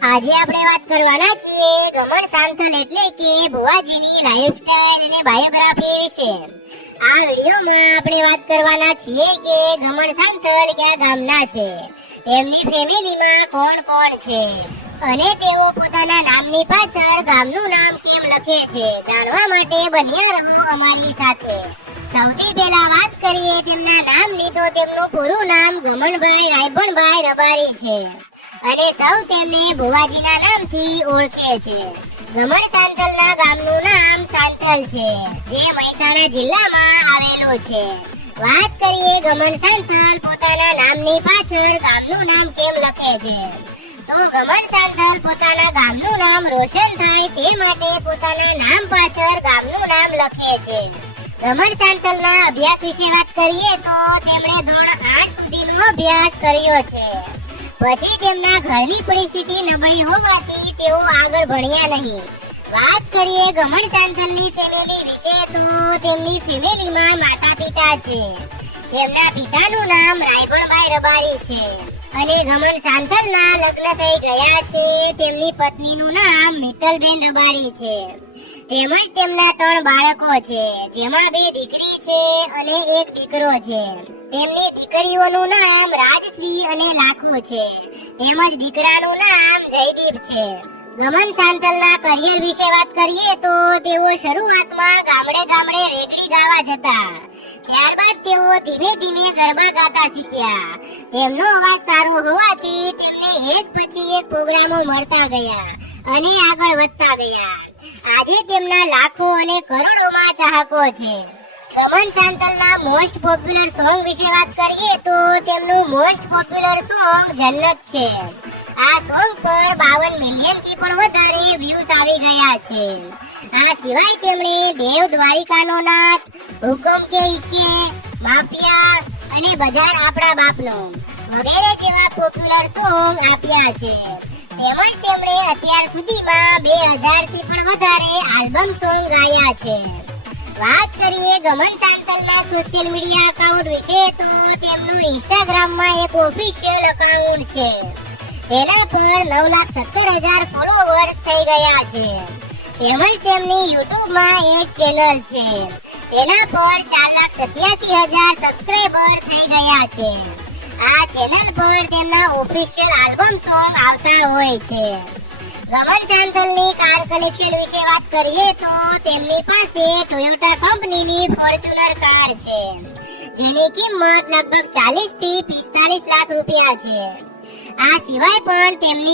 આજે આપણે વાત કરવાના છીએ ગમન સાંથલ એટલે કે ભુવાજીની લાઈફસ્ટાઈલ અને બાયોગ્રાફી વિશે. આ વિડીયોમાં આપણે વાત કરવાના છીએ કે ગમન સાંથલ કયા ગામના છે, તેમની ફેમિલીમાં કોણ કોણ છે અને તેઓ પોતાના નામની પાછળ ગામનું નામ કેમ લખે છે. જાણવા માટે બન્યા રહો અમારી સાથે. સૌથી પહેલા વાત કરીએ તેમના નામની તો તેમનું પૂરું નામ ગમનભાઈ રાયભણભાઈ રબારી છે અને સૌ તેમને ભુવાજીના નામથી ઓળખે છે. ગમન સાંથલના ગામનું નામ સાંથલ છે, જે મહેસાણા જિલ્લામાં આવેલું છે. વાત કરીએ ગમન સાંથલ પોતાના નામની પાછળ ગામનું નામ કેમ લખે છે, તો ગમન સાંથલ પોતાના ગામનું નામ રોશન થાય તે માટે પોતાના નામ પાછળ ગામનું નામ લખે છે. ગમન સાંથલના અભ્યાસ વિશે વાત કરીએ તો તેમણે ધોરણ 8 સુધીનો અભ્યાસ કર્યો છે. પછી તેમના ઘરની પરિસ્થિતિ નબળી હોવાથી તેઓ આગળ ભણ્યા નહીં. વાત કરીએ ગમન સાંથલની ફેમિલી વિશે તો તેમની ફેમિલીમાં માતા પિતા છે. તેમના પિતાનું નામ રાયભણભાઈ રબારી છે અને ગમન સાંથલના લગ્ન થઈ ગયા છે. તેમની પત્નીનું નામ મિત્તલબેન રબારી છે. તેમજ તેમના 3 બાળકો છે, જેમાં 2 દીકરી છે અને 1 દીકરો છે. તેમની દીકરીઓનું નામ રાજશ્રી અને લાખુ છે, તેમજ દીકરાનું નામ જયદીપ છે. ગમન સાંથલના કરિયર વિશે વાત કરીએ તો તેઓ શરૂઆતમાં ગામડે ગામડે રેગડી ગાવા જતા. ત્યારબાદ તેઓ ધીમે ધીમે ગરબા ગાતા શીખ્યા. તેમનો અવાજ સારો હોવાથી તેમને એક પછી એક પ્રોગ્રામો મળતા ગયા અને આગળ વધતા ગયા. આજે તેમના લાખો અને કરોડોમાં ચાહકો છે. ગમન સાંથલના મોસ્ટ પોપ્યુલર સોંગ વિશે વાત કરીએ તો તેમનું મોસ્ટ પોપ્યુલર સોંગ જન્નત છે. આ સોંગ પર 52 મિલિયનથી પણ વધારે વ્યૂઝ આવી ગયા છે. આ સિવાય તેમણે દેવ દ્વારિકાનો નાથ, હુકમ કે ઇકે, માફિયા અને બજાર આપણા બાપનો વગેરે જેવા પોપ્યુલર સોંગ આપ્યા છે. તેમજ તેમણે અત્યાર સુધીમાં 2000 થી પણ વધારે આલ્બમ સોંગ ગાયા છે. વાત કરીએ ગમન સાંથલના સોશિયલ મીડિયા એકાઉન્ટ વિશે તો તેમનું ઇન્સ્ટાગ્રામમાં એક ઓફિશિયલ એકાઉન્ટ છે. તેના પર 9,70,000 ફોલોવર્સ થઈ ગયા છે. તેમજ તેમની યુટ્યુબમાં એક ચેનલ છે, તેના પર 4,87,000 સબસ્ક્રાઇબર થઈ ગયા છે. આ ચેનલ પર તેમના ઓફિશિયલ આલ્બમ સોંગ આવતા હોય છે. ગમન સાંથલની કાર કલેક્શન વિશે વાત કરીએ તો તેમની પાસે ટોયોટા કંપનીની ફોર્ચ્યુનર કાર છે, જેની કિંમત લગભગ 40 થી 45 લાખ રૂપિયા છે. આ સિવાય પણ તેમની